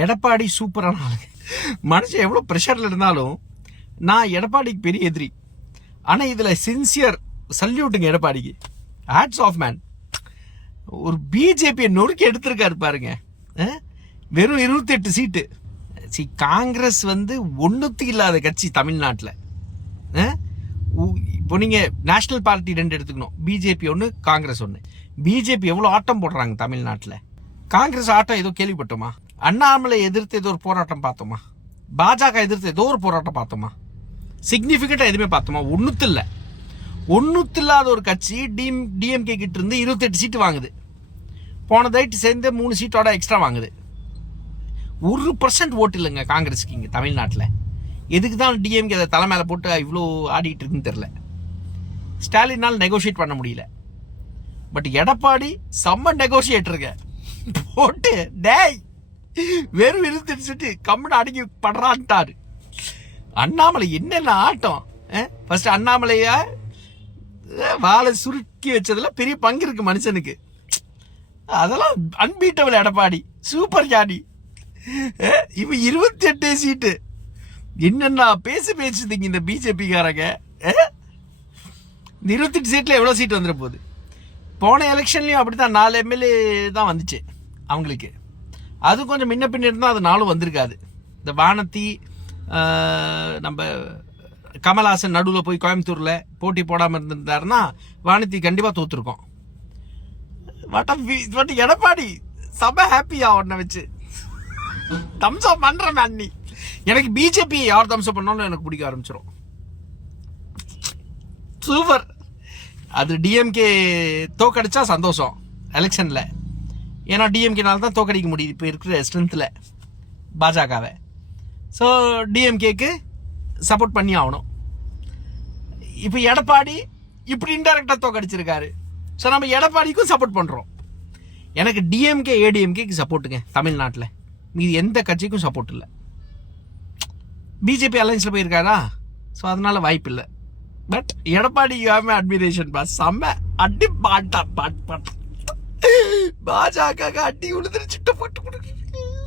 எடப்பாடி சூப்பரான ஆளுங்க. மனுஷன் எவ்வளோ ப்ரெஷரில் இருந்தாலும் நான் எடப்பாடிக்கு பெரிய எதிரி. ஆனால் இதில் சின்சியர் சல்யூட்டுங்க எடப்பாடிக்கு. Hats off man. ஒரு பிஜேபியை நொறுக்கி எடுத்திருக்காரு பாருங்க. வெறும் 28 சீட்டு. காங்கிரஸ் ஒன்றுத்துக்கு இல்லாத கட்சி தமிழ்நாட்டில். இப்போ நீங்கள் நேஷனல் பார்ட்டி 2 எடுத்துக்கணும். பிஜேபி 1, காங்கிரஸ் 1. பிஜேபி எவ்வளோ ஆட்டம் போடுறாங்க தமிழ்நாட்டில். காங்கிரஸ் ஆட்டம் ஏதோ கேள்விப்பட்டோமா? அண்ணாமலை எதிர்த்து ஏதோ ஒரு போராட்டம் பார்த்தோமா? பாஜக எதிர்த்து ஏதோ ஒரு போராட்டம் பார்த்தோமா? சிக்னிஃபிகண்டாக எதுவுமே பார்த்தோமா? ஒன்றுத்து இல்லாத ஒரு கட்சி டிஎம்கே கிட்ட இருந்து 28 சீட்டு வாங்குது. போன தைட்டு சேர்ந்து 3 சீட்டோட எக்ஸ்ட்ரா வாங்குது. 1% ஓட்டு இல்லைங்க காங்கிரஸுக்கு இங்கே தமிழ்நாட்டில். எதுக்கு தான் டிஎம்கே அதை தலை மேலே போட்டு இவ்வளோ ஆடிட்டு இருக்குன்னு தெரில. ஸ்டாலினால் நெகோஷியேட் பண்ண முடியல. பட் எடப்பாடி செம்ம நெகோஷியேட்டருங்க. போட்டு டேய் வெறும் 28 சீட்டு கம்முன்னு அடங்கி படுறான்ட்டாரு. அண்ணாமலை என்னென்ன ஆட்டம். ஃபர்ஸ்ட் அண்ணாமலையா வாழை சுருக்கி வச்சதுல பெரிய பங்கு இருக்கு மனுஷனுக்கு. அதெல்லாம் அன்பீட்டபிள் எடப்பாடி. Super Johnny. இவ 28 சீட்டு என்னென்ன பேசுதுங்க இந்த பிஜேபிக்காரங்க. இந்த 28 சீட்ல எவ்வளோ சீட் வந்துட போகுது? போன எலெக்ஷன்லயும் அப்படித்தான் 4 எம்எல்ஏ தான் வந்துச்சு அவங்களுக்கு. அது கொஞ்சம் முன்ன பின்ன இருந்தால் அது 4 வந்திருக்காது. இந்த வானதி நம்ம கமல்ஹாசன் நடுவில் போய் கோயம்புத்தூரில் போட்டி போடாமல் இருந்திருந்தாருன்னா வானதி கண்டிப்பாக தோற்றுருக்கோம். பட் எடப்பாடி செம்ம ஹாப்பியா உடனே வச்சு தம்ஸ்அப் பண்ற மேன். நீ எனக்கு பிஜேபி யார் தம்ஸ்அப் பண்ணாலும் எனக்கு பிடிக்க ஆரம்பிச்சிடும். சூப்பர். அது டிஎம்கே தோக்கடிச்சா சந்தோஷம் எலெக்ஷனில். ஏன்னா டிஎம்கேனால தான் தோக்கடிக்க முடியுது இப்போ இருக்கிற ஸ்ட்ரென்த்தில் பாஜகவை. ஸோ டிஎம்கேக்கு சப்போர்ட் பண்ணி ஆகணும். இப்போ எடப்பாடி இப்படி இன்டெரக்டாக தோக்கடிச்சிருக்காரு. ஸோ நம்ம எடப்பாடிக்கும் சப்போர்ட் பண்ணுறோம். எனக்கு டிஎம்கே ஏடிஎம்கேக்கு சப்போர்ட்டுங்க தமிழ்நாட்டில். மீது எந்த கட்சிக்கும் சப்போர்ட் இல்லை. பிஜேபி அலைன்ஸில் போயிருக்காரா? ஸோ அதனால வாய்ப்பு இல்லை. But Edappadi you admiration boss. செம்ம அடி பாட்டா பாட் பாட் பாஜக அடி உழுதுருச்சுட்டு போட்டு கொடுக்கு.